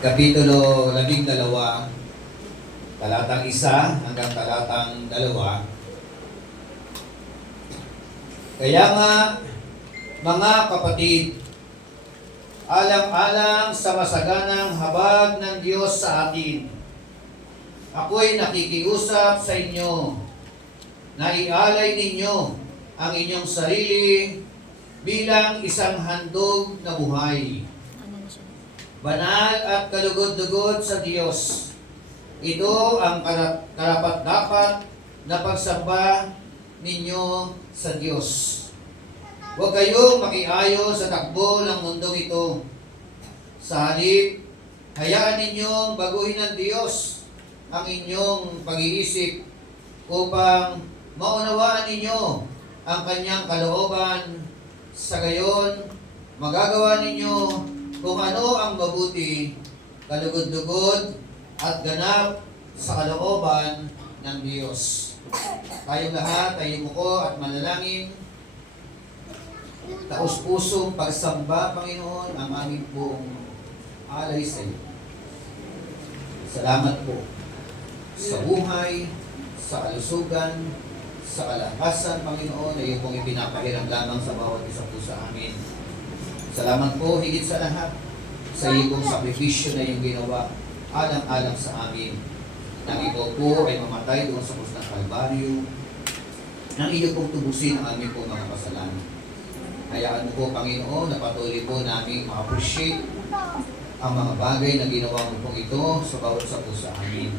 Kapitulo 12, talatang 1 hanggang talatang 2. Kaya nga, mga kapatid, alang-alang sa masaganang habag ng Diyos sa atin, ako'y nakikiusap sa inyo na ialay ninyo ang inyong sarili bilang isang handog na buhay, banal at kalugod-lugod sa Diyos. Ito ang karapat-dapat na pagsamba ninyo sa Diyos. Huwag kayong makiayo sa takbo ng mundong ito. Sa halip, hayaan ninyong baguhin ng Diyos ang inyong pag-iisip upang maunawaan ninyo ang kanyang kalooban. Sa gayon, magagawa ninyo kung ano ang mabuti, kalugod-lugod at ganap sa kalooban ng Diyos. Tayong lahat ay yumuko at manalangin. Taos-pusong pagsamba, Panginoon, ang aming pong alay sa iyo. Salamat po sa buhay, sa kalusugan, sa kalakasan, Panginoon, na iyong pong ipinapahiram lamang sa bawat isa po sa amin. Salamat po higit sa lahat sa iyong sakripisyo na iyong ginawa alang-alang sa amin. Nang ikaw po ay mamatay doon sa krus ng Kalbaryo, nang iyo pong tubusin ang aming po mga kasalanan. Hayaan mo po, Panginoon, na patuloy po namin ma-appreciate ang mga bagay na ginawa mo po ito sa bawat isa po sa amin.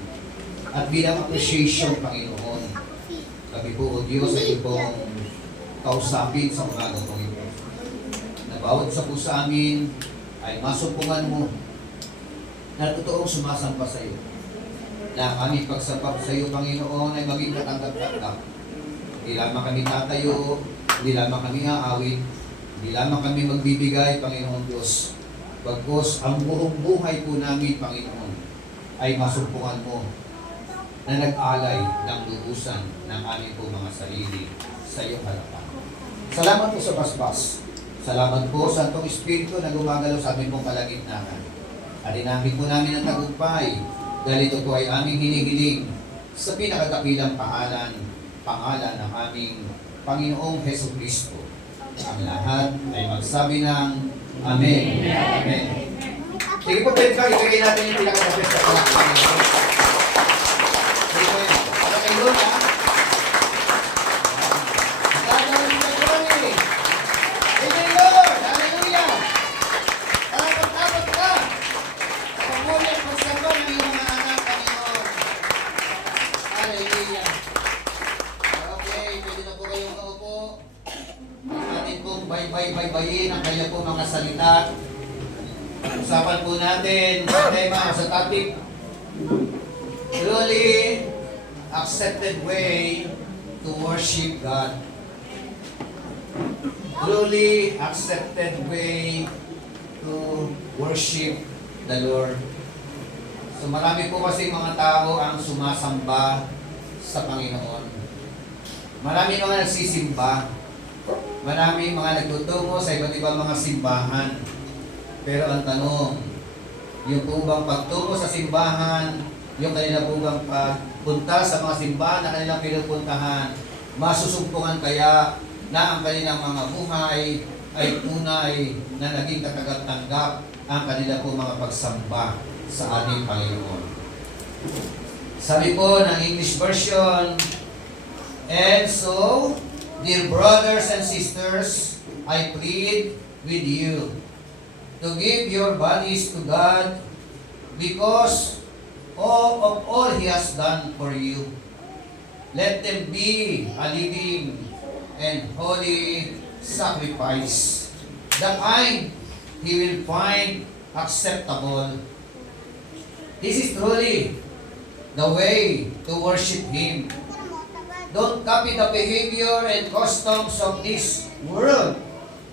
At bilang appreciation, Panginoon, kami po, O Diyos, ay pong kausapin sa umaga po ito. Na bawat isa po sa amin ay masumpungan mo na totoong sumasampa sa iyo. Na kami pagsapap sa iyo, Panginoon, ay maging katanggap-tanggap. Hindi lamang kami tatayo, hindi lamang kami aawin, hindi lamang kami magbibigay, Panginoon Diyos. Bagkus ang buong buhay po namin, Panginoon, ay masumpungan mo na nag-alay ng lubusan ng aming po mga sarili sa iyong harapan. Salamat po sa basbas. Salamat po sa Santong Espiritu na gumagalaw sa aming pong kalagitnaan. At inamit po namin ang tagumpay dahil ito po ay aming hinihiling sa pinakadakilang pangalan ng aming Panginoong Hesukristo. Ang lahat ay magsabi ng Amen. Amen. Sige po, pwede ka, ibigay natin yung pinakadapit sa palakpakan. Para kay Lord, ha? Gagawin ka, Johnny. Amen, Lord. Hallelujah. Dapat ka. Pagmuli at magsamba ng iyong mga anak, Panginoon. Hallelujah. Okay, pwede na po kayong kaupo. Atin pong baybayin ang kanya po mga salita. Usapan po natin sa tema, sa topic, truly accepted way to worship God. Truly accepted way to worship the Lord. So marami po kasi mga tao ang sumasamba sa Panginoon. Marami mga nagsisimba. Marami mga nagtutungo sa iba't ibang mga simbahan. Pero ang tanong, yung po bang pagtungo sa simbahan, yung kanila po bang pagpunta sa mga simbahan na kanilang pinupuntahan, masusumpungan kaya na ang kanilang mga buhay ay tunay na naging katagat-tanggap ang kanila po mga pagsamba sa ating Panginoon. Sabi po ng English version, and so, dear brothers and sisters, I plead with you to give your bodies to God because of all He has done for you. Let them be a living and holy sacrifice, the kind He will find acceptable. This is truly the way to worship Him. Don't copy the behavior and customs of this world,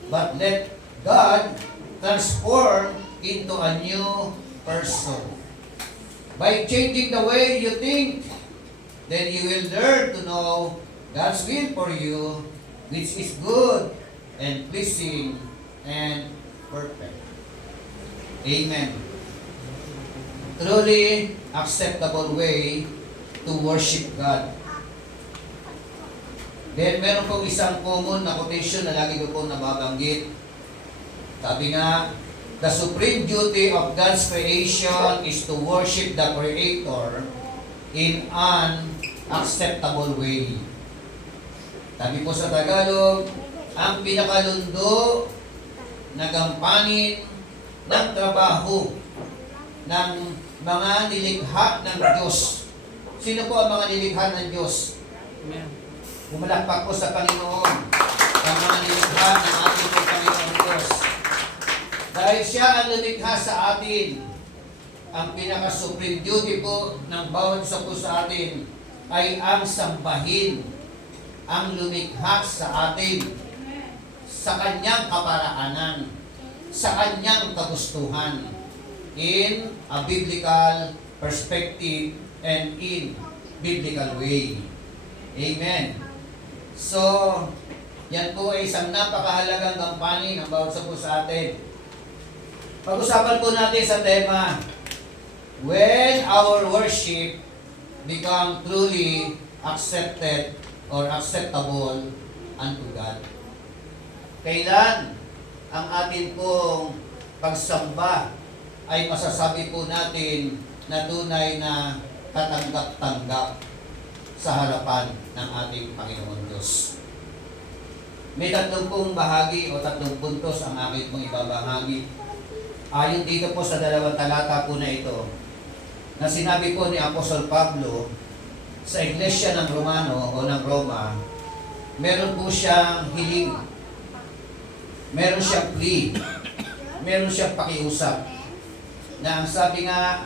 but let God transform into a new person. By changing the way you think, then you will learn to know God's will for you, which is good and pleasing and perfect. Amen. truly acceptable way to worship God. Then meron pong isang common na quotation na lagi ko pong nababanggit. Sabi nga, the supreme duty of God's creation is to worship the Creator in an acceptable way. Sabi po sa Tagalog, ang pinakalundo na gampanin ng trabaho ng mga nilikha ng Diyos. Sino po ang mga nilikha ng Diyos? Pumalakpak po sa Panginoon ang mga nilikha ng ating Panginoon Diyos. Dahil siya ang lumikha sa atin, ang pinaka-supreme duty po ng bawat isa po sa atin ay ang sambahin ang lumikha sa atin sa kanyang kaparaanan, sa kanyang kagustuhan, in a biblical perspective and in biblical way. Amen. So, yan po ay isang napakahalagang gampanin ng bawat isa po sa atin. Pag-usapan po natin sa tema, when our worship become truly accepted or acceptable unto God. Kailan ang atin pong pagsamba ay masasabi po natin na tunay na katanggap-tanggap sa harapan ng ating Panginoon Diyos. May tatlong pong bahagi o tatlong puntos ang akin pong ibabahagi. Ayon dito po sa dalawang talata po na ito, na sinabi po ni Apostol Pablo sa Iglesia ng Romano o ng Roma, meron po siyang hiling, meron siyang plea, meron siyang pakiusap, na ang sabi nga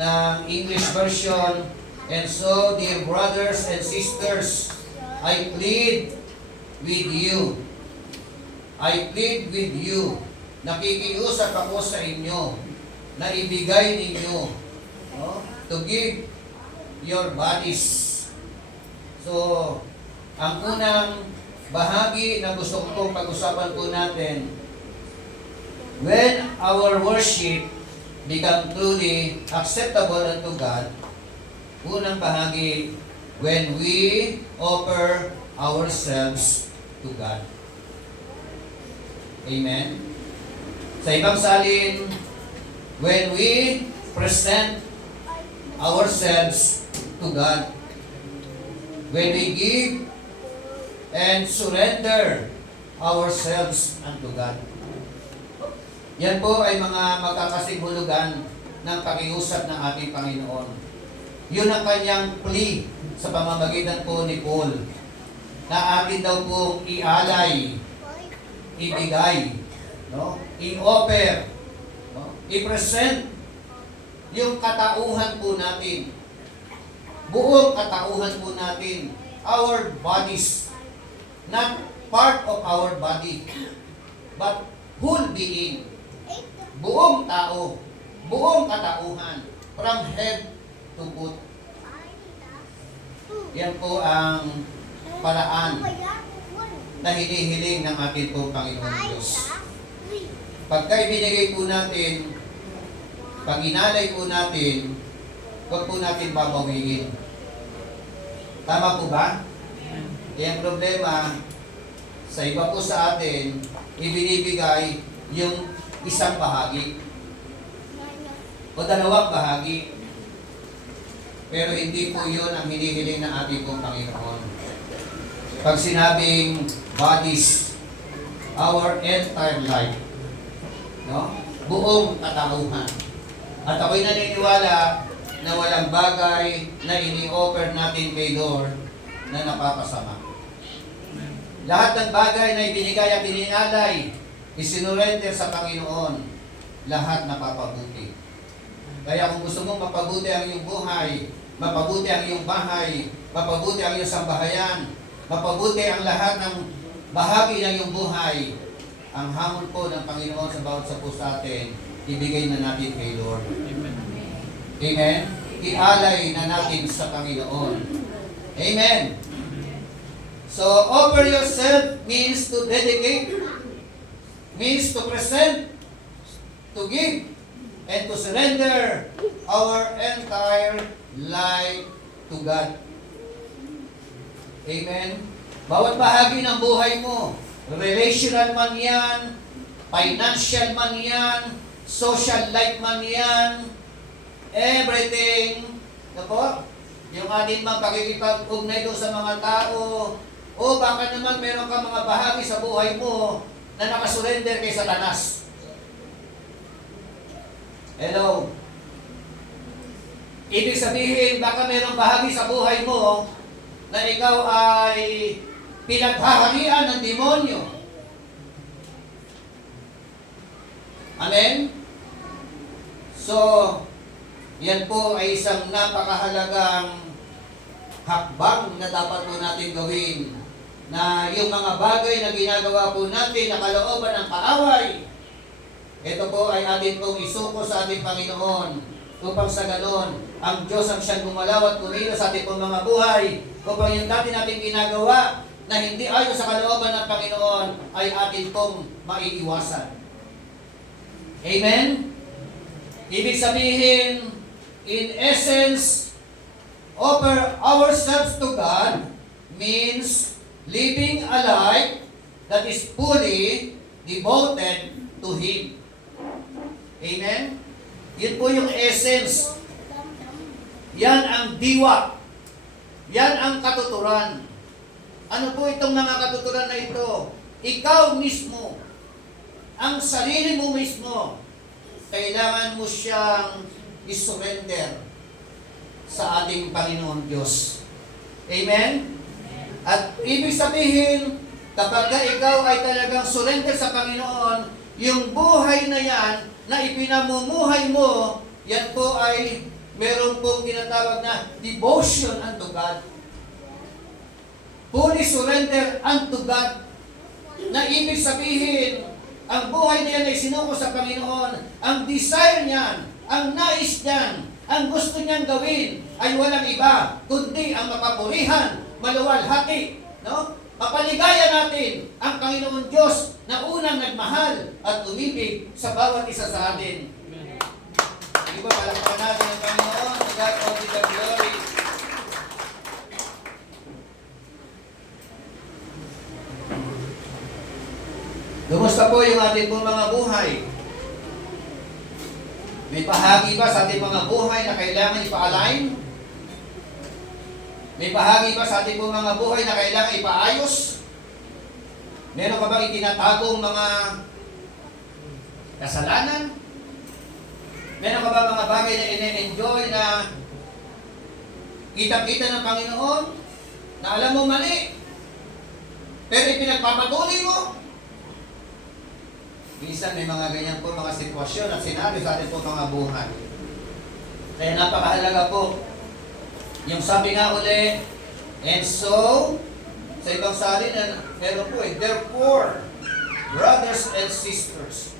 ng English version, and so dear brothers and sisters, I plead with you, nakikiusap ako sa inyo na ibigay ninyo, no? To give your bodies. So, ang unang bahagi na gusto kong pag-usapan po natin, when our worship become truly acceptable unto God, unang bahagi, when we offer ourselves to God. Amen? Sa ibang salin, when we present ourselves to God, when we give and surrender ourselves unto God. Yan po ay mga magkakasing-hulugan ng pakiusap ng ating Panginoon. Yun ang kanyang plea sa pamamagitan po ni Paul, na atin daw pong ialay, ibigay, no? I-offer, no? I-present yung katauhan po natin, buong katauhan po natin, our bodies, not part of our body, but whole being, buong tao, buong katauhan, from head to foot. Yan po ang paraan na hinihiling ng ating pong Panginoon Diyos. Pagka ibinigay po natin, pag inalay po natin, huwag po natin babawiin. Tama po ba? Ang problema, sa iba po sa atin, ibinibigay yung isang bahagi o dalawang bahagi. Pero hindi po yun ang hinihiling ng ating pong Panginoon. Pag sinabing bodies, our entire life, no? Buong katauhan. At ako'y naniniwala na walang bagay na ini-offer natin kay Lord na napapasama. Lahat ng bagay na ibinigay at ininalay, isinurrender sa Panginoon, lahat napapabuti. Kaya kung gusto mong mapabuti ang iyong buhay, mapabuti ang iyong bahay, mapabuti ang iyong sambahayan, mapabuti ang lahat ng bahagi ng iyong buhay, ang hamon po ng Panginoon sa bawat sa puso atin, ibigay na natin kay Lord. Amen. Amen? Ialay na natin sa Panginoon. Amen. So, offer yourself means to dedicate, means to present, to give, and to surrender our entire life to God. Amen? Bawat bahagi ng buhay mo, relational man yan, financial man yan, social life man yan, everything, po, yung atin mang pakikipag-ugnay doon sa mga tao, o baka naman meron ka mga bahagi sa buhay mo na nakasurrender kay Satanas. Hello? Ibig sabihin, baka merong bahagi sa buhay mo na ikaw ay pinaghaharian ng demonyo. Amen? So, yan po ay isang napakahalagang hakbang na dapat po natin gawin, na yung mga bagay na ginagawa po natin na kalooban ng kaaway, ito po ay atin pong isuko sa ating Panginoon upang sa ganon, ang Diyos ang siyang gumalaw at kumilos sa ating pong mga buhay upang yung dati natin ginagawa na hindi ayon sa kalooban ng Panginoon ay atin pong maiiwasan. Amen? Ibig sabihin, in essence, offer ourselves to God means living a life that is fully devoted to Him. Amen? Yun po yung essence. Yan ang diwa. Yan ang katuturan. Ano po itong mga katuturan na ito? Ikaw mismo, ang sarili mo mismo, kailangan mo siyang isurrender sa ating Panginoon Diyos. Amen? At ibig sabihin, kapag ikaw ay talagang surrender sa Panginoon, yung buhay na yan, na ipinamumuhay mo, yan po ay meron pong tinatawag na devotion unto God. Fully surrender unto God. Na ibig sabihin, ang buhay na yan ay sinuko sa Panginoon. Ang desire niyan, ang nais niyan, ang gusto niyang gawin ay walang iba, kundi ang mapapurihan, maluwalhati, no? Mapaligaya natin ang Panginoon Diyos na unang nagmahal at umibig sa bawat isa sa atin. Di ba, palakpakan natin ang Panginoon, God of the glory. Kumusta po yung ating pong mga buhay? May bahagi ba sa ating mga buhay na kailangan ipa-align? May bahagi ba sa ating pong mga buhay na kailangan ipaayos? Meron ka bang itinatagong mga kasalanan? Meron ka ba mga bagay na ine-enjoy na kitang-kita ng Panginoon na alam mo mali, pero ipinagpapatuloy mo? Minsan may mga ganyan po mga sitwasyon at senaryo sa ating po mga buhay. Kaya napakahalaga po yung sabi nga uli, and so, sa ibang salin, meron po therefore, brothers and sisters,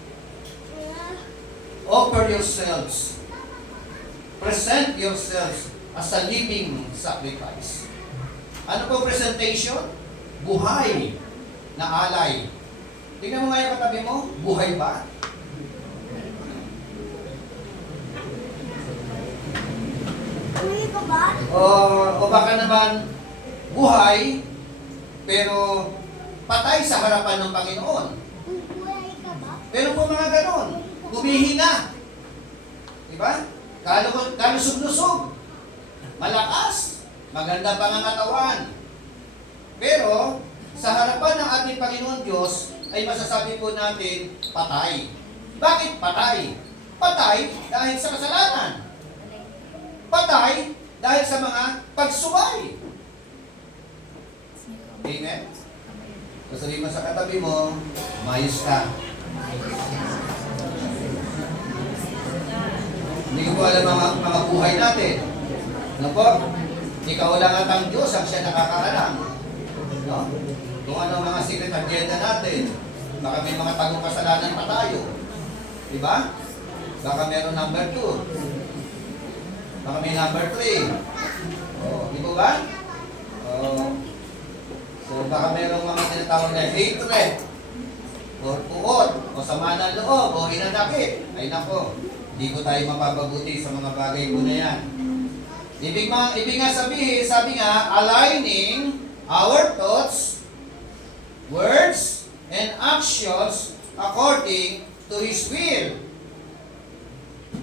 offer yourselves, present yourselves as a living sacrifice. Ano po presentation? Buhay na alay. Tingnan mo nga yung katabi mo, buhay ba? O baka naman buhay, pero patay sa harapan ng Panginoon. Pero po mga ganon, humihinga. Diba? Kalusog-lusog. Malakas. Maganda pangangatawan. Pero, sa harapan ng ating Panginoon Diyos, ay masasabi po natin, patay. Bakit patay? Patay dahil sa kasalanan. Patay dahil sa mga pagsuway. Amen? Sasabihin mo sa katabi mo, mayos ka. Hindi ko po alam mga buhay natin. Ano po? Ikaw lang at ang Diyos ang siya nakakaalam. No? Kung ano ang mga secret agenda natin. Baka may mga tagong kasalanan pa tayo. Diba? Baka meron number 2. Baka may number 3. Oh, di ba? Oh. So baka merong mga tinatawag na hatred, o puot, o sama ng loob, o hinanakit. Ay nako, Hindi ko tayo mapapabuti sa mga bagay po na yan. Ibig nga sabihin, sabi nga, aligning our thoughts, words, and actions according to His will.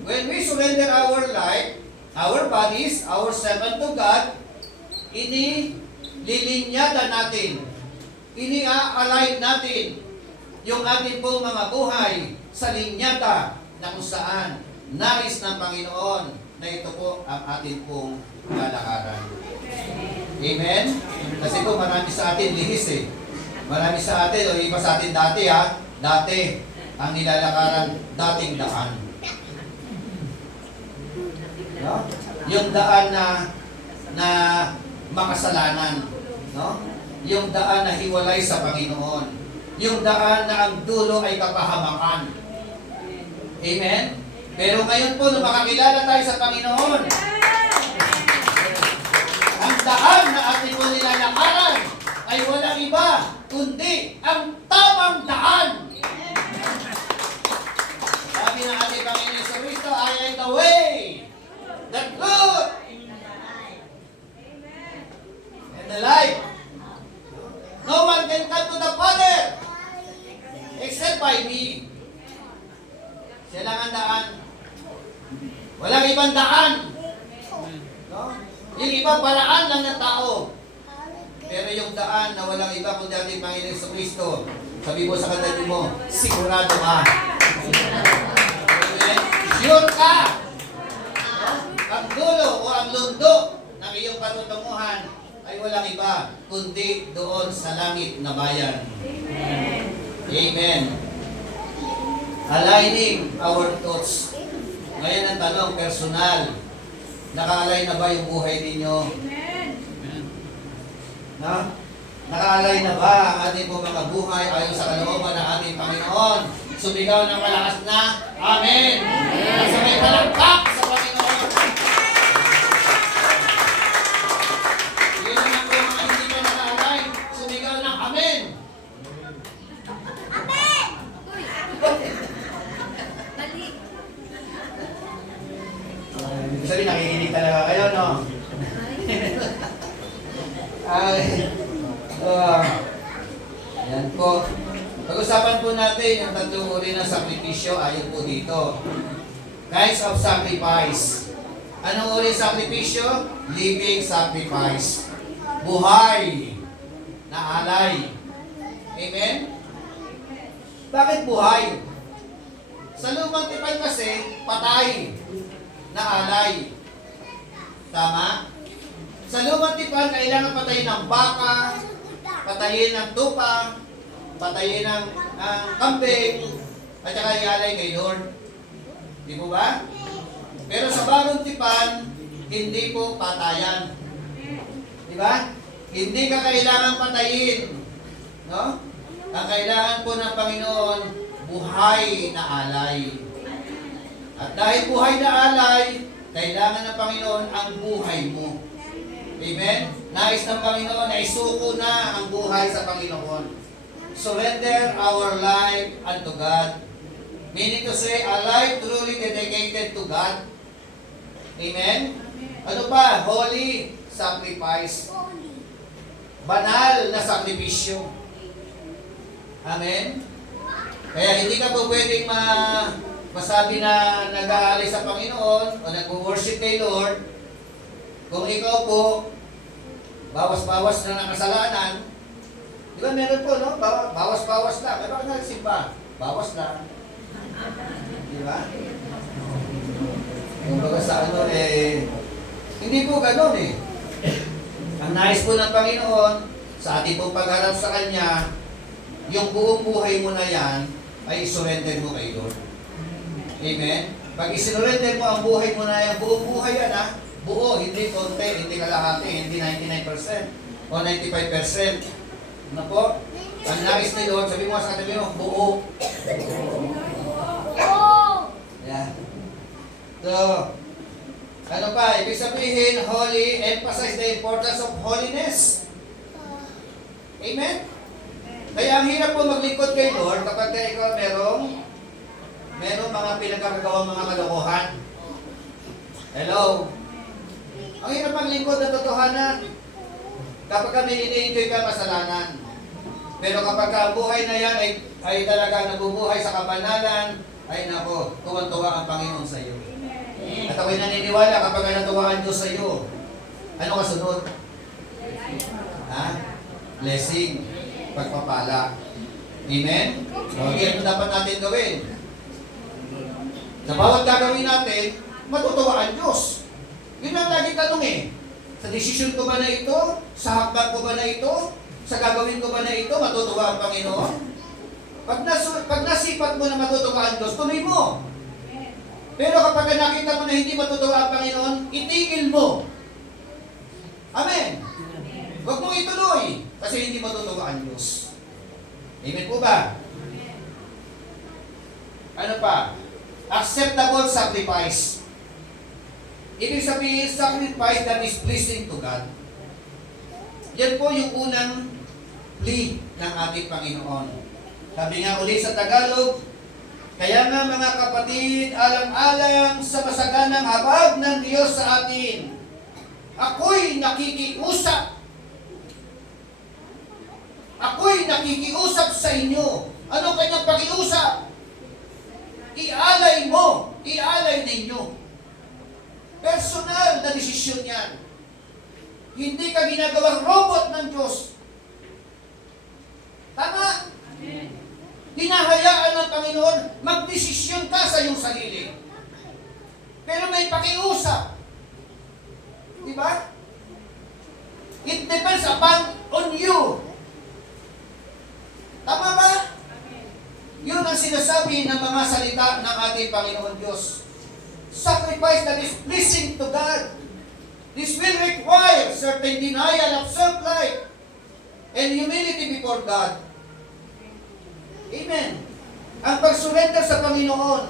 When we surrender our life, our bodies, ourselves unto God, inililinyada natin, ini-align natin yung ating pong mga buhay sa linyata na kung saan nais ng Panginoon na ito po ang ating pong lalakaran. Amen? Kasi po marami sa atin lihis eh. Marami sa atin, o iba sa atin dati ha, dati ang nilalakaran dating daan. No? Yung daan na makasalanan, no? Yung daan na hiwalay sa Panginoon. Yung daan na ang dulo ay kapahamakan. Amen? Pero ngayon po, nung makakilala tayo sa Panginoon, ang daan na ating po nilalakaran ay walang iba, kundi ang tamang daan. Sabi ng ating Panginoon Jesucristo, I am the way, the truth, and the life. No one can come to the Father except by me. Siya lang ang daan. Walang ibang daan. No? Yung ibang paraan lang ng tao. Pero yung daan na walang iba kundi ating Panginoon Jesucristo, sabi mo sa katabi mo, sigurado ka. Sure ka. Ang dulo o ang lundo ng iyong patutunguhan ay walang iba kundi doon sa langit na bayan. Amen. Amen. Aligning our thoughts. Ngayon ang tanong, personal. Naka-align na ba yung buhay ninyo? Amen. Na? Naka-align na ba ang ating po mga buhay ayon sa kalooban ng ating Panginoon? Sumigaw ng malakas na, Amen! Amen. Sa may palakpak sa Panginoon. Yun naman po mga hindi pa naka-align, sumigaw ng Amen! Sabi, nakikinig talaga kayo, no? Ayan po. Pag-usapan po natin yung tatlong uri ng sakripisyo ayon po dito. Kinds of sacrifice. Anong uri sakripisyo? Living sacrifice. Buhay na alay. Amen? Bakit buhay? Sa lumang tipan kasi, patay na alay. Tama? Sa lumang tipan, kailangan patayin ng baka, patayin ng tupa, patayin ng kambing, at saka ialay kay Lord. Di po ba? Pero sa bagong tipan, hindi po patayan. Di ba? Hindi ka kailangan patayin. No? Ang kailangan po ng Panginoon, buhay na alay. At dahil buhay na alay, kailangan ng Panginoon ang buhay mo. Amen? Nais ng Panginoon na isuko na ang buhay sa Panginoon. Surrender our life unto God. Meaning to say, a life truly dedicated to God. Amen? Ano pa? Holy sacrifice. Banal na sakripisyo. Amen? Kaya hindi ka po pwedeng masabi na nag-aalay sa Panginoon o nag-worship kay Lord kung ikaw po bawas-bawas na ng kasalanan. Di ba meron po, no? Bawas-bawas lang. Pero bakit nagsimba? Bawas lang. Di ba? Kung baga sa ano hindi po ganun eh. Ang nais po ng Panginoon sa ating pong pagharap sa Kanya, yung buong buhay mo na yan ay surrender mo kay Lord. Amen? Pag isinurrender mo ang buhay mo na yan, buong buhay yan ha, buo, hindi konti, hindi kalahati, hindi 99% o 95%. Ano po? Ang nais ni Lord, sabi mo sa katabi mo, buo. Yeah. So, ano pa? Ibig sabihin, holy, emphasize the importance of holiness. Amen? Kaya ang hirap po maglingkod kay Lord kapag ikaw merong mga pinagkakagawang mga kalokohan. Hello? Ang hirap maglingkod ng totohanan. Kapag kami ini-enjoy ka, kasalanan. Pero kapag ang buhay na yan ay talaga nabubuhay sa kabanalan, ay nako, tuwan-tuwa ang Panginoon sa iyo. At ako'y naniniwala kapag ay natuwa ang Diyos sa iyo, ano kasunod? Ha? Blessing. Pagpapala. Amen? Okay, ano dapat natin gawin? Sa bawat gagawin natin, matutuwa ang Diyos. Yun ang lagi tanong eh. Sa desisyon ko ba na ito? Sa hakbang ko ba na ito? Sa gagawin ko ba na ito? Matutuwa ang Panginoon? Pag nasipat mo na matutuwa ang Diyos, tuloy mo. Pero kapag nakita mo na hindi matutuwa ang Panginoon, itigil mo. Amen. Huwag mong ituloy kasi hindi matutuwa ang Diyos. Amen po ba? Ano pa? Acceptable sacrifice. Ibig sabihin, sacrifice that is pleasing to God. Yan po yung unang plea ng ating Panginoon. Sabi nga uli sa Tagalog, kaya nga mga kapatid, alang-alang sa masaganang habag ng Diyos sa atin, ako'y nakikiusap. Ako'y nakikiusap sa inyo. Ano kanyang pakiusap? Ialay mo, ialay ninyo. Personal na desisyon yan. Hindi ka ginagawang robot ng Diyos. Tama? Amen. Hinahayaan ng Panginoon, magdesisyon ka sa iyong sarili. Pero may pakiusap. Di ba? It depends on you. Tama ba? Yun ang sinasabi ng mga salita ng ating Panginoon Diyos. Sacrifice that is pleasing to God. This will require certain denial of self-life and humility before God. Amen. Ang pag-surrender sa Panginoon,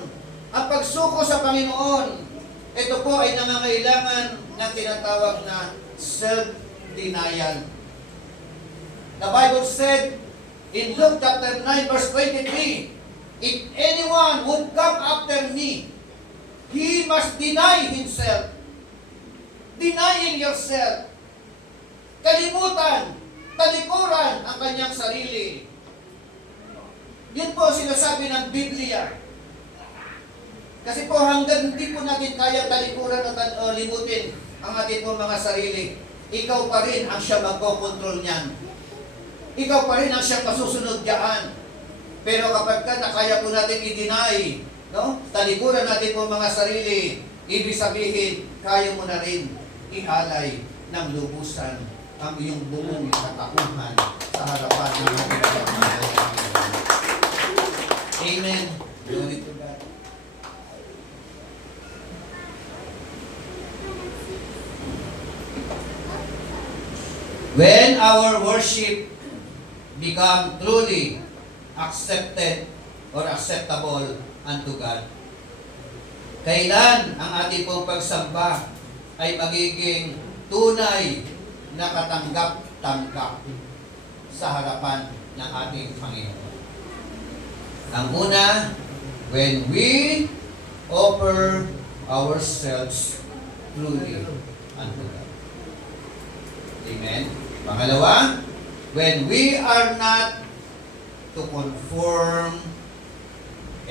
ang pagsuko sa Panginoon, ito po ay nangangailangan ng tinatawag na self-denial. The Bible said in Luke chapter 9 verse 23, if anyone would come after me, he must deny himself. Denying yourself. Kalimutan, talikuran ang kanyang sarili. Yun po sinasabi ng Biblia. Kasi po hanggang hindi po natin kaya talikuran o limutin ang ating po mga sarili, ikaw pa rin ang siya magkokontrol niyan. Ikaw pa rin ang siyang masusunod dyan. Pero kapag nakaya po natin i-deny, no? Talikuran natin po mga sarili, ibig sabihin, kaya mo na rin ialay ng lubusan ang iyong buong katauhan sa harapan ng ating Panginoon. Amen. Glory to God. When our worship become truly accepted or acceptable unto God, kailan ang ating pong pagsamba ay magiging tunay na katanggap-tanggap sa harapan ng ating Panginoon. Ang una, when we offer ourselves truly unto God. Amen. Pangalawa, when we are not to conform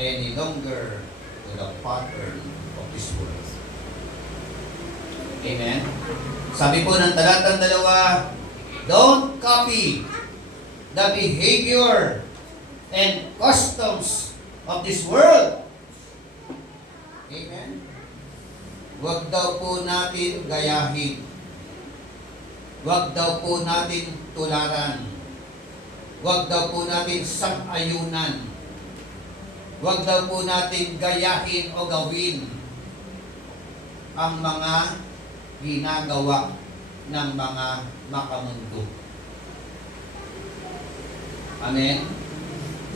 any longer to the pattern of this world. Amen. Sabi po ng talatang 2, don't copy the behavior and customs of this world. Amen. Huwag daw po natin gayahin. Huwag daw po natin tularan. Huwag daw po natin sang-ayunan. Huwag daw po natin gayahin o gawin ang mga ginagawa ng mga makamundo. Amen?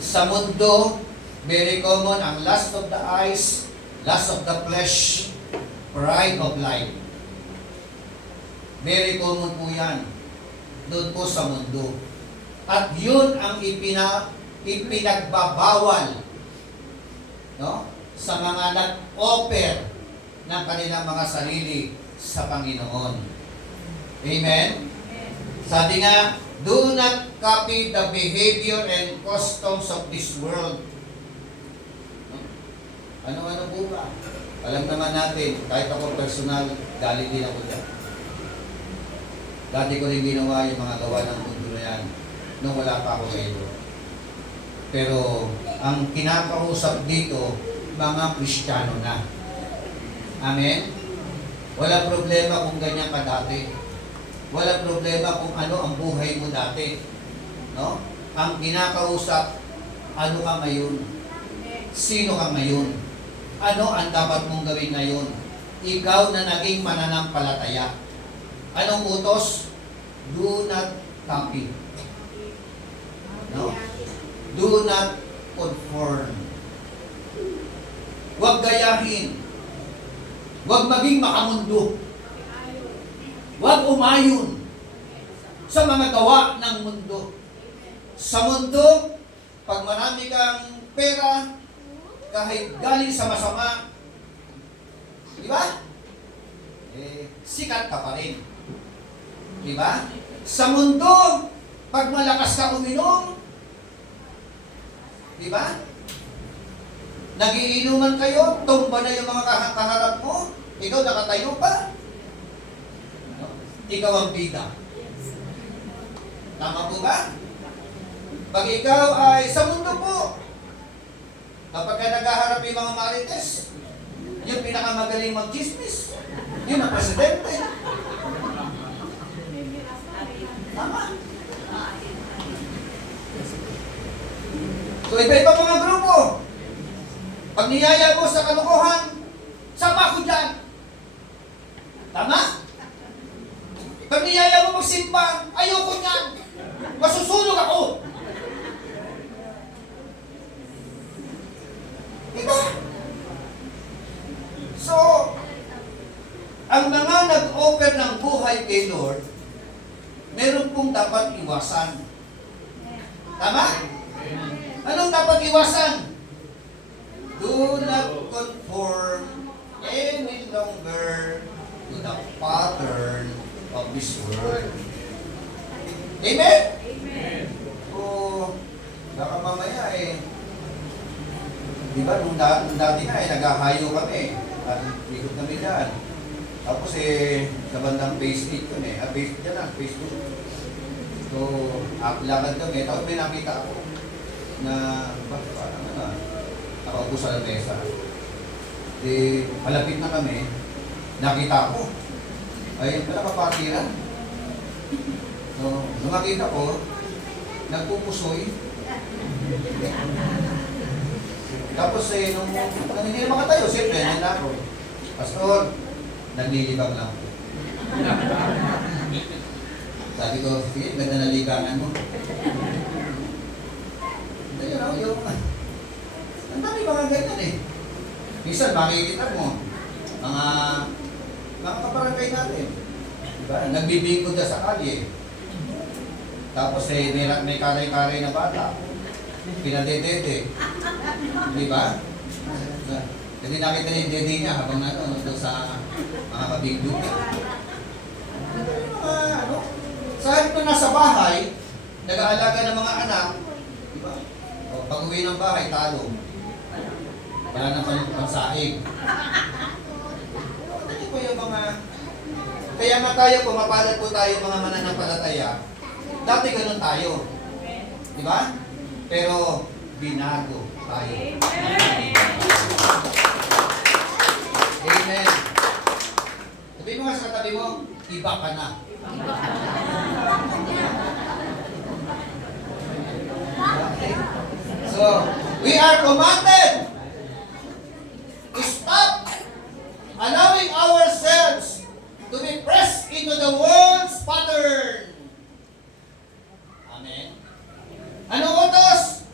Sa mundo, very common ang lust of the eyes, lust of the flesh, pride of life. Very common po yan doon po sa mundo. At yun ang ipinagbabawal, no? Sa mga nag-offer ng kanilang mga sarili sa Panginoon. Amen? Sabi nga, do not copy the behavior and customs of this world. Ano-ano po ba? Alam naman natin, kahit ako personal, galing din ako dyan. Dati ko rin ginawa yung mga gawa ng mundo na yan nung wala pa ako ngayon. Pero ang kinakausap dito, mga Kristiyano na. Amen? Wala problema kung ganyan ka dati. Wala problema kung ano ang buhay mo dati. No? Ang kinakausap, ano ka ngayon? Sino ka ngayon? Ano ang dapat mong gawin ngayon? Ikaw na naging mananampalataya. Anong utos? Do not copy. No? Do not conform. Huwag gayahin. Huwag maging makamundo. Huwag umayon sa mga gawa ng mundo. Sa mundo, pag marami kang pera, kahit galing sa masama, di ba? Sikat ka pa rin. Di ba? Sa mundo, pag malakas ka uminom, di ba? Nagiinuman kayo, tumba na yung mga kaharap mo, ikaw nakatayo pa. Ikaw ang bida. Tama po ba? Pag ikaw ay sa mundo po, kapag ka naghaharap yung mga marites, yung pinakamagaling mag-chismis, yun ang presidente. Tama. So iba-iba mga grupo. Pag niyaya mo sa kalokohan, sama ko dyan. Tama? Pag niyaya mo magsimba, ayoko niyan. Masusunog ako. Diba? So, ang mga nag-offer ng buhay kay Lord, meron pong dapat iwasan. Tama? Anong dapat iwasan? Do not conform any longer to the pattern of this world. Amen? Amen. So, baka mamaya di ba, nung dati nga naghahayo kami. At ikot kami dyan. Tapos sa bandang Facebook yun Facebook. So, lakad kami. Tapos may nakita ako na, parang nakaupo sa lamesa. Malapit na kami, nakita ko. Ay, pala kapatiran. So, nung makita ko, nagpupusoy. Tapos nung hindi na makatayo, siyempre, nila ako. Pastor, naglilibang lang po. Sabi ko, sige, ganda na libangan mo. Yung ang dami mga ganyan eh. Minsan, makikita mo, mga kabarangay natin. Diba? Nagbibingko na sa kalye. Tapos may karay-karay na bata. Pinadedede. Diba? Hindi nakita niya yung dede niya habang doon sa mga kabingdong. Sa halip na nasa bahay, nag-aalaga ng mga anak, diba? O, pag uwi ng bahay, talo. Wala nang pansaing. Ano po yung mga... Kaya nga tayo, pumapalad po tayo mga mananampalataya. Dati ganun tayo. Diba? Pero binago tayo. Amen. Sabi mo nga sa katabi mo, iba ka na. Okay. So, we are commanded to stop allowing ourselves to be pressed into the world's pattern. Amen. Ano utos?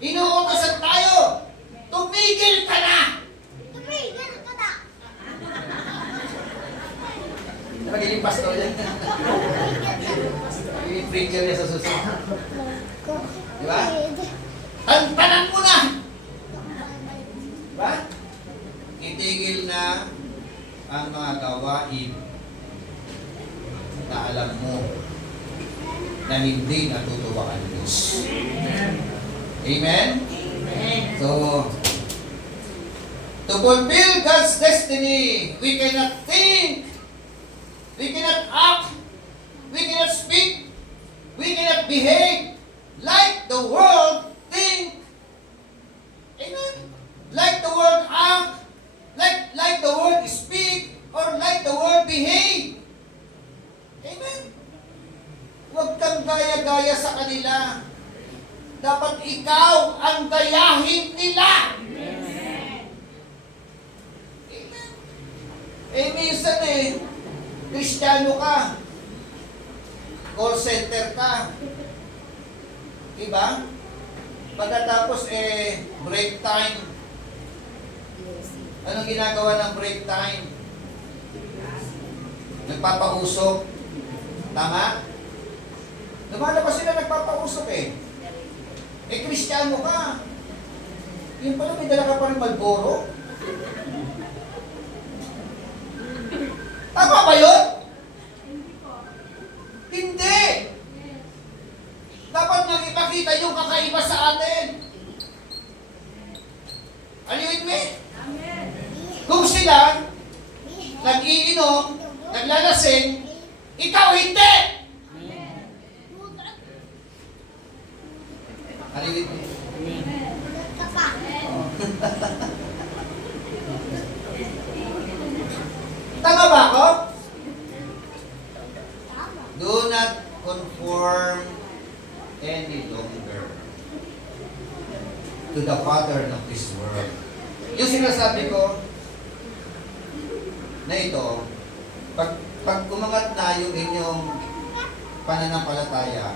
Inuutosan tayo. Tumigil ka na! Tumigil ka na! Magiging pastor yan. Magiging preacher niya sa susunod. Di ba? Tantanan mo na! Diba? Itigil na ang mga gawain na alam mo na hindi natutuwa ang Diyos. Amen? So, to fulfill God's destiny, we cannot think, we cannot act, we cannot speak, we cannot behave like the world think. Amen? Like the world act, like the world speak, or like the world behave. Amen? Huwag kang gaya-gaya sa kanila. Dapat ikaw ang gayahin nila. Amen. Minsan Kristiyano ka. Call center ka. Diba? Pagkatapos break time. Anong ginagawa ng break time? Nagpapausok. Tama? Lumalabas sila nagpapausok Kristiyano ka. Yung pala may dala ka pa rin Marlboro. Tama ba yun? Hindi! Dapat nang ipakita yung kakaiba sa atin. Are you with me? Kung sila nag-iinom, naglalasing, ikaw hindi! Are you with me? Ka pa. Tama ba ako? Tama. Do not conform any longer to the pattern of this world. Yung sinasabi ko na ito, pag kumangat na yung inyong pananampalataya,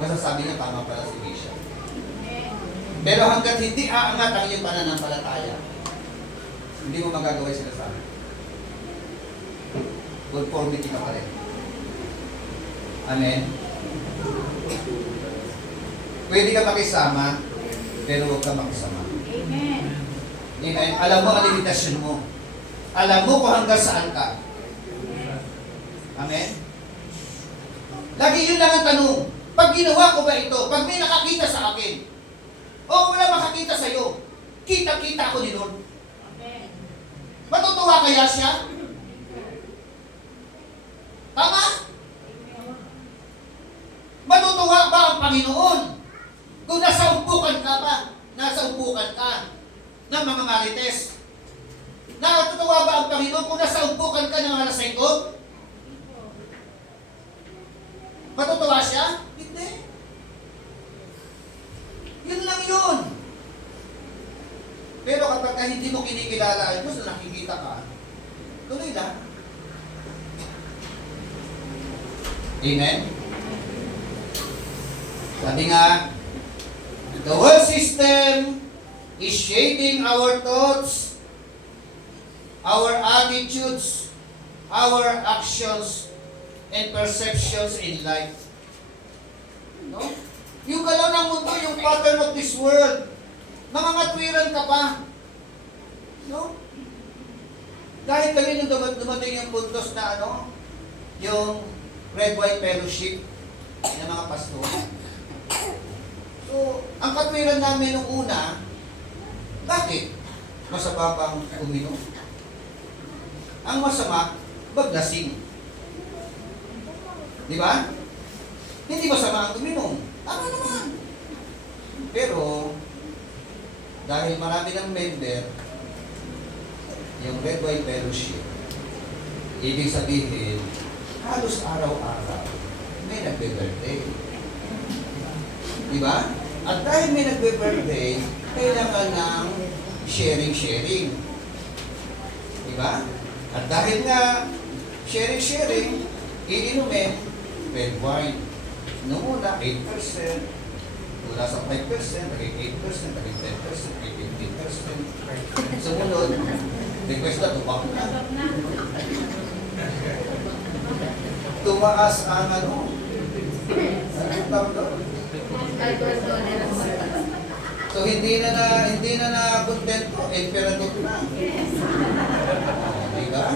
masasabi niya tama pala si Bishop. Pero hanggat hindi aangat ang iyong pananampalataya, hindi mo magagawa yung sinasabi. Conformity ka pa rin. Amen? Pwede ka makisama, pero huwag ka makisama. Amen. Amen? Alam mo ang limitasyon mo. Alam mo kung hanggang saan ka. Amen? Lagi yun lang ang tanong. Pag ginawa ko ba ito? Pag may nakakita sa akin, o wala makakita sa'yo, kita-kita ko ni Lord. Amen. Matutuwa kaya siya? Tama? Matutuwa ba ang Panginoon kung nasa umpukan ka ba? Nasa umpukan ka ng mga marites? Natutuwa ba ang Panginoon kung nasa umpukan ka ng alas 5? Matutuwa siya? Hindi. Yun lang yun. Pero kapag hindi mo kinikilala ang Diyos na nakikita ka, tuloy lang. Amen? Sabi nga, the world system is shaping our thoughts, our attitudes, our actions, and perceptions in life. No? Yung galaw ng mundo, yung pattern of this world, nangangatwiran ka pa. No? Dahil kami nung dumating yung puntos na yung Red White Fellowship ng mga pastor. So, ang katwiran namin nung una, bakit? Masama bang uminom? Ang masama, maglasing. Di ba? Hindi masama ang uminom. Tama naman. Pero, dahil marami ng member, yung Red White Fellowship, ibig sabihin, halos araw-araw, may nagbe-birthday. Di ba? At dahil may nagbe-birthday, kailangan ng sharing-sharing. Di ba? At dahil nga, sharing-sharing, iinumin, red wine. Noong una, 8%. Mula sa 5%, naging 8%, naging 10%, naging 15%. Sumunod, request na, tumak na. Tumaas ang tawag doon? So hindi na kontento, emperador na. Diba?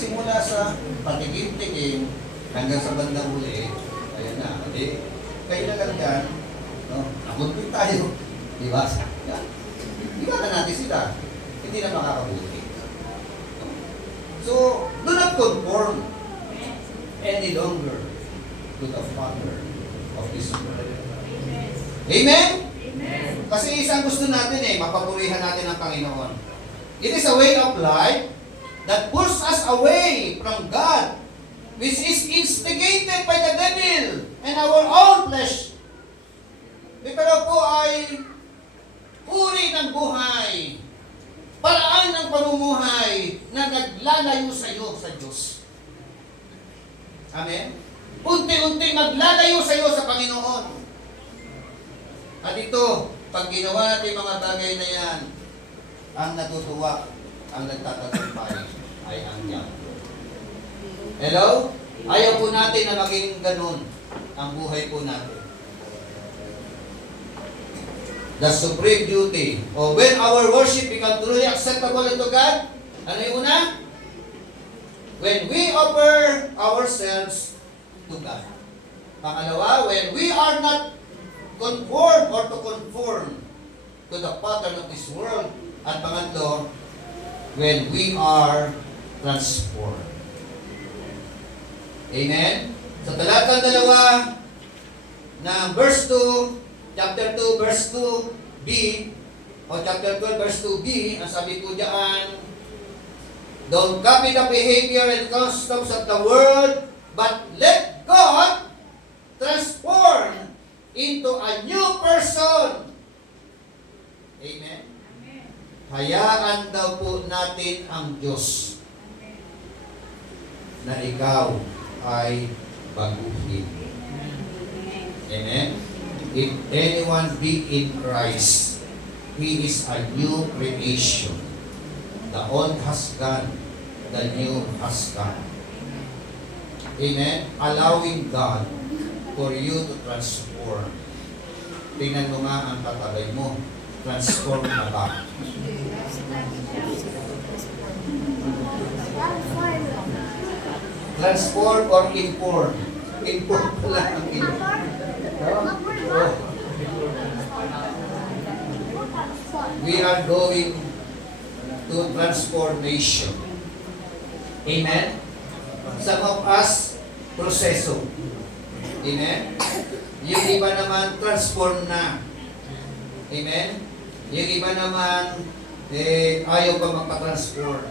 Nagsimula sa patikim-tikim hanggang sa bandang huli, ayan na, kailangan yan, no? Nakunpit tayo, di ba? Yan. Iwanan natin sila, hindi na makakabuti. So, do not conform any longer to the Father of this world. Amen? Kasi isang gusto natin mapapurihan natin ang Panginoon. It is a way of life that pulls us away from God, which is instigated by the devil and our own flesh. Ito daw po ay uri ng buhay, paraan ng pamumuhay na naglalayo sa iyo sa Diyos. Amen? Unti-unti maglalayo sa iyo sa Panginoon. At ito, pag ginawa natin mga bagay na yan, ang natutuwa, ang nagtatagumpay ay ang diablo. Hello? Ayaw po natin na maging ganun ang buhay po natin. The supreme duty of when our worship becomes truly acceptable unto God, ano yung una? When we offer ourselves to God. Pangalawa, when we are not conform or to conform to the pattern of this world. At pangatlo, when we are transformed. Amen? Sa talatang 2 ng verse 2, chapter 2, verse 2b, o chapter 12, verse 2b, ang sabi ko diyan, don't copy the behavior and customs of the world, but let God transform into a new person. Amen? Hayaan daw po natin ang Diyos na ikaw ay baguhin. Amen? If anyone be in Christ, he is a new creation. The old has gone, the new has come. Amen? Allowing God for you to transform. Tingnan mo nga ang katabay mo. Transform na ba? Transform or inform? Inform pala ang inform. Oh. We are going to transformation. Amen? Some of us, proseso. Amen? Yung iba naman, transform na. Amen? Yung iba naman, ayaw pa magpa-transform.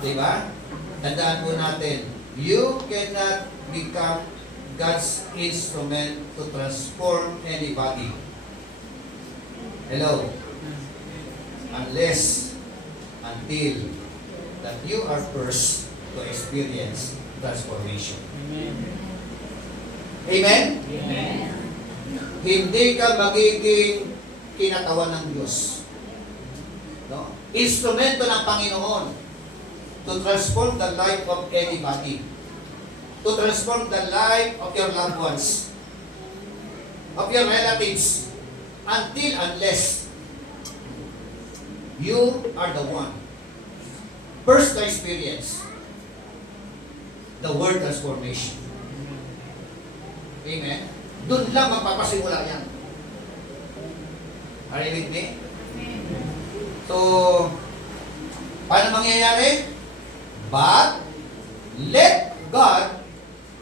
Diba? Tandaan po natin, you cannot become God's instrument to transform anybody. Hello? Until that you are first to experience transformation. Amen? Amen. Hindi ka magiging kinatawan ng Diyos. No? Instrumento ng Panginoon to transform the life of anybody. To transform the life of your loved ones, of your relatives, unless you are the one first to experience the word transformation. Amen? Doon lang magpapasimula yan. Are you with me? So, paano mangyayari? But, let God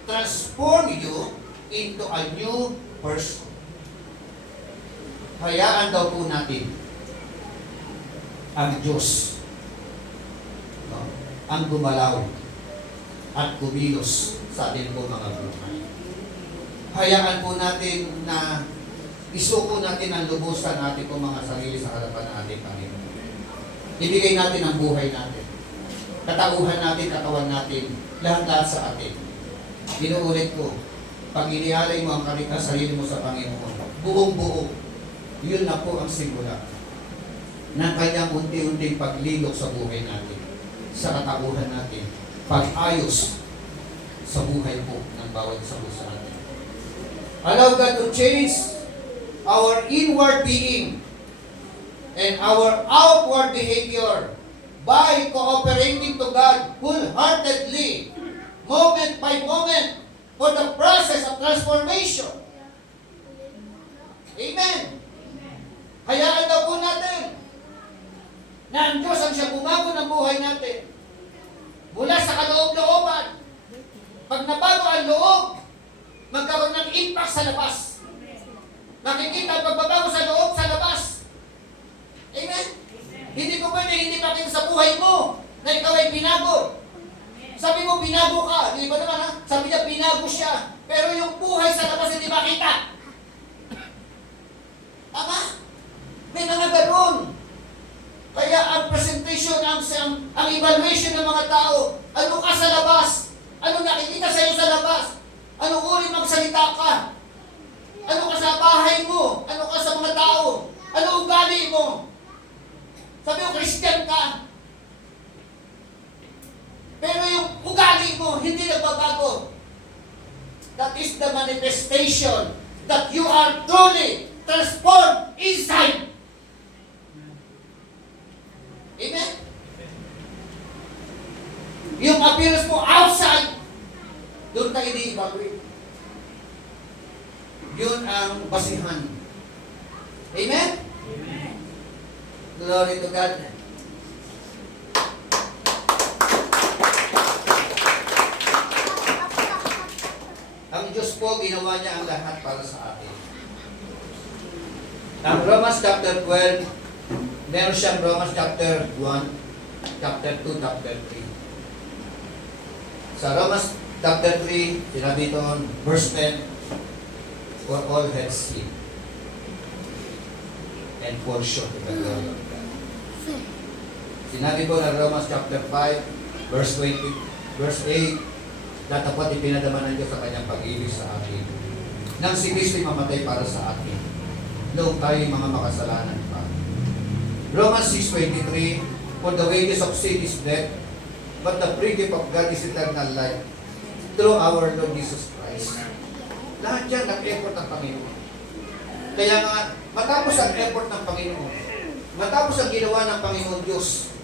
transform you into a new person. Hayaan daw po natin ang Diyos, no, ang gumalaw at kumilos sa atin po mga buhay. Hayaan po natin na isuko natin ang lubusan natin po mga sarili sa harapan ng ating Panginoon. Ibigay natin ang buhay natin. Katauhan natin, katawan natin, lahat-lahat sa atin. Inuulit ko, pag inialay mo ang sarili mo sa Panginoon, buong-buo, yun na po ang simula ng kanyang unti-unting paglilok sa buhay natin, sa katauhan natin, pag-ayos sa buhay po ng bawat isa po sa atin. Allow God to change our inward being and our outward behavior by cooperating to God wholeheartedly, moment by moment, for the process of transformation. Amen. Hayaan daw po natin na ang Diyos ang siya bumago ng buhay natin. Mula sa kaloob-looban. Pag nabago ang loob, magkaroon ng impact sa labas. Makikita ang pagbabago sa loob, sa labas. Amen? Hindi ko pwede hindi makita sa buhay mo na ikaw ay binago. Sabi mo, binago ka. Di ba naman ha? Sabi niya, binago siya. Pero yung buhay sa labas hindi makita. Tama? May mga ganoon. Kaya ang presentation, ang evaluation ng mga tao, ano ka sa labas? Ano nakikita sa iyo sa labas? Anong uri magsalita ka? Ano ka sa bahay mo? Ano ka sa mga tao? Ano ugali mo? Sabi mo, Christian ka. Pero yung ugali mo, hindi nagbabago. That is the manifestation that you are truly transformed inside. Amen? Yung appearance mo outside, doon ka ini-evaluate. Yun ang basihan. Amen? Amen. Glory to God. Ang Diyos po, ginawa niya ang lahat para sa atin. Ang Romans chapter 12, meron siyang Romans chapter 1, chapter 2, chapter 3. Sa Romans chapter 3, sinabi doon, verse 10, for all have sinned and fall short of the glory of God. Sinabi po ng Romans chapter 5, verse 20, verse 8, na tapat ipinadama ng Diyos sa kanyang pag-ibig sa atin. Nang si Kristo'y mamatay para sa atin, noong tayo mga makasalanan pa. Romans 6:23, for the wages of sin is death, but the free gift of God is eternal life through our Lord Jesus Christ. Lahat yan nag-effort ng Panginoon. Kaya nga, matapos ang effort ng Panginoon, matapos ang ginawa ng Panginoon Diyos,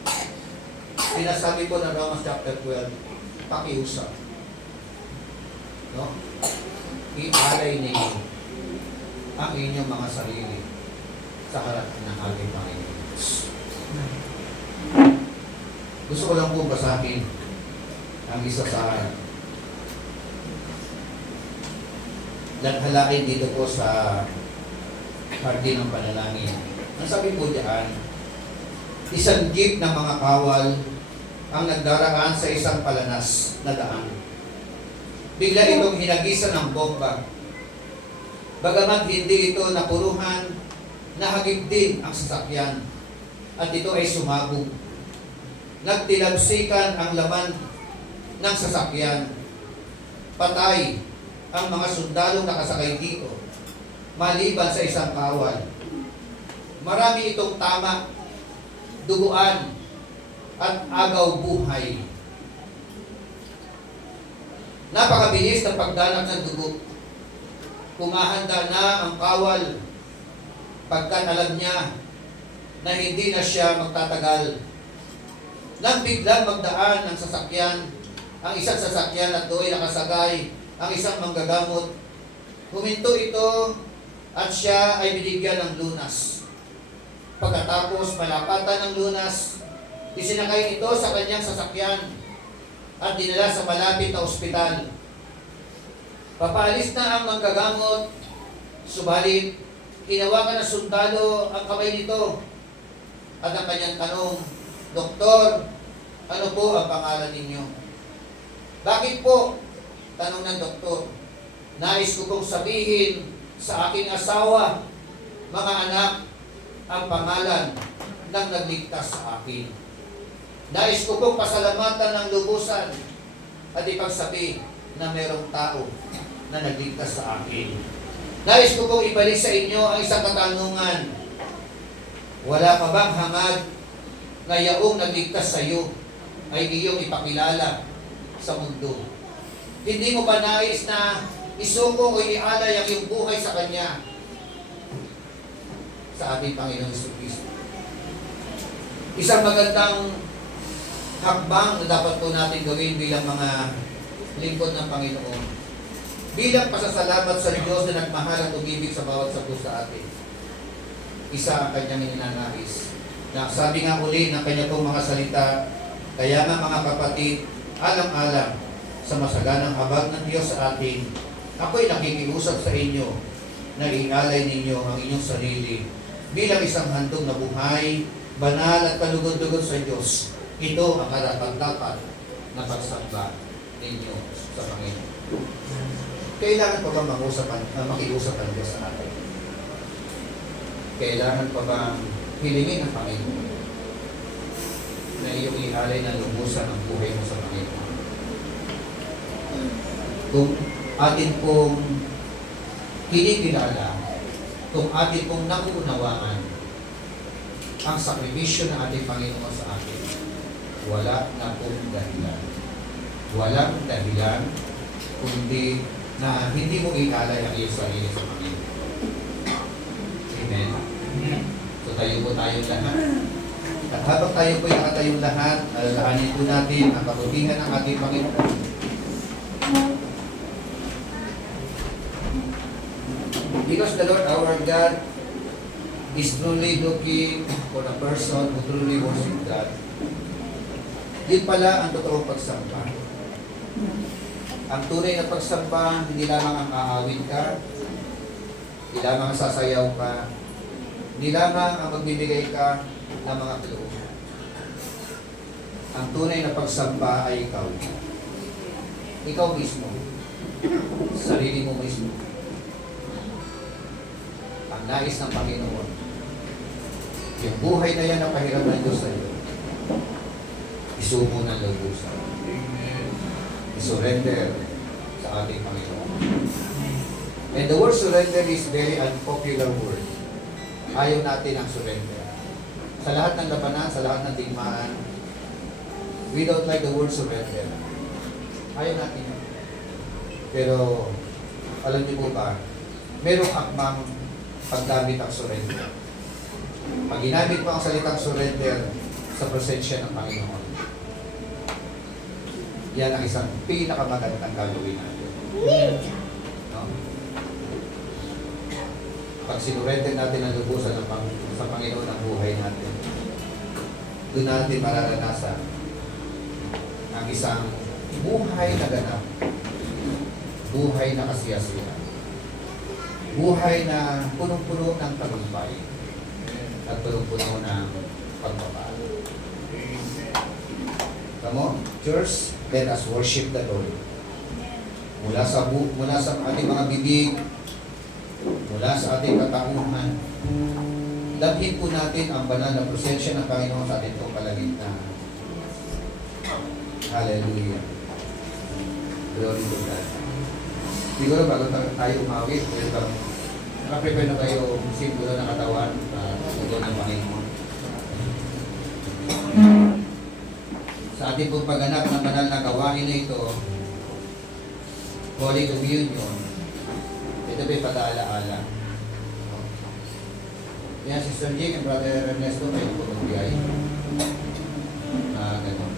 sinasabi ko ng Romans chapter 12, pakiusap. No? I-alay ninyo ang inyong mga sarili sa harap ng ating Panginoon Diyos. Gusto ko lang po basahin ang isa sa lathalain dito po sa hardin ng panalangin. Ang sabi po diyan, isang jeep ng mga kawal ang nagdaraan sa isang palanas na daan. Bigla itong hinagisan ng bomba. Bagamat hindi ito napuruhan, nahagip din ang sasakyan at ito ay sumabog. Nagtilabsikan ang laman ng sasakyan. Patay ang mga sundalong nakasakay dito, maliban sa isang kawal. Marami itong tama, duguan, at agaw buhay. Napakabilis ng pagdanak ng dugo. Kumahanda na ang kawal pagkat alam niya na hindi na siya magtatagal. Nang biglang magdaan ng sasakyan, ang isang sasakyan at do'y nakasagay ang isang manggagamot. Huminto ito at siya ay binigyan ng lunas. Pagkatapos malapatan ng lunas, isinakay ito sa kanyang sasakyan at dinala sa malapit na ospital. Papaalis na ang manggagamot, subalit hinawakan ng sundalo ang kamay nito at ang kanyang tanong, Doktor, ano po ang pangalan ninyo? Bakit po? Tanong ng doktor. Nais ko pong sabihin sa aking asawa, mga anak, ang pangalan ng nagligtas sa akin. Nais ko pong pasalamatan ng lubusan at ipagsabi na merong tao na nagligtas sa akin. Nais ko pong ibalik sa inyo ang isang katanungan. Wala pa bang hangad na yaong nagligtas sa iyo ay iyong ipakilala sa mundo? Hindi mo ba nais na isuko o ialay ang iyong buhay sa Kanya? Sa ating Panginoon Kristo. Isang magandang hakbang na dapat po natin gawin bilang mga lingkod ng Panginoon. Bilang pasasalamat sa Diyos na nagmahal at umibig sa bawat sapu sa atin. Isa ang kanyang ninanais. Na sabi nga uli ng kanya pong mga salita, kaya nga mga kapatid, alam-alam sa masaganang habag ng Diyos sa atin, ako'y nakikiusap sa inyo na ialay ninyo ang inyong sarili bilang isang handog na buhay, banal at kalugod-lugod sa Diyos. Ito ang karapat-dapat na pagsamba ninyo sa Panginoon. Kailangan pa ba makiusap ang Diyos sa atin? Kailangan pa ba hilingin ang Panginoon na iyong ihalay na lubusan ang buhay mo sa Panginoon? Kung atin pong kinikilala, kung atin pong nakuunawaan ang sakripisyo ng ating Panginoon sa atin, wala na pong dahilan. Walang dahilan kundi na hindi mo ihalay ang iyong sarili sa Panginoon. Amen? So tayo po tayong lahat. At habang tayo po nakatayong lahat, alalahanin po natin ang kabutihan ng ating Panginoon. Because the Lord our God is truly looking for a person who truly worships God. Yun pala ang totoong pagsamba. Ang tunay na pagsamba, hindi lamang ang aawit ka, hindi lamang ang sasayaw ka, hindi lamang ang magbibigay ka ng mga kaloob. Ang tunay na pagsamba ay ikaw. Ikaw mismo. Sarili mo mismo. Ang nais ng Panginoon. Yung buhay na yan ang pahiram ng Diyos sa iyo. Isumo ng lubusan. I-surrender sa ating Panginoon. And the word surrender is very unpopular word. Ayaw natin ang surrender. Sa lahat ng labanan, sa lahat ng digmaan, we don't like the word surrender. Ayaw natin. Pero, alam niyo po ba, merong akmang paggamit ang surrender. Pag ginamit mo ang salitang surrender sa presensya ng Panginoon, yan ang isang pinakamagandang gagawin natin. No? Pag sinurrender natin ang lubusan sa Panginoon ang buhay natin, doon natin mararanasan ang isang buhay na ganap, buhay na kasiyasiya, buhay na punong-puno ng tagumpay at punong-puno ng pagpapalo. Tamo, church, let us worship the Lord. Mula sa ating mga bibig, mula sa ating katauhan, labhin po natin ang banal na presensya ng Panginoon sa ating kalagitnaan. Hallelujah. Glory to God. Siguro bago tayo umawit, nakaprepare na kayo simbolo ng katawan tungkol ng Panginoon. Sa ating pong pagganap ng banal na gawain na ito, Holy Communion, ito ba'y pag-aala-ala. Yan, Sister Jake and Brother Ernesto, may pumunbiyay. Ganun.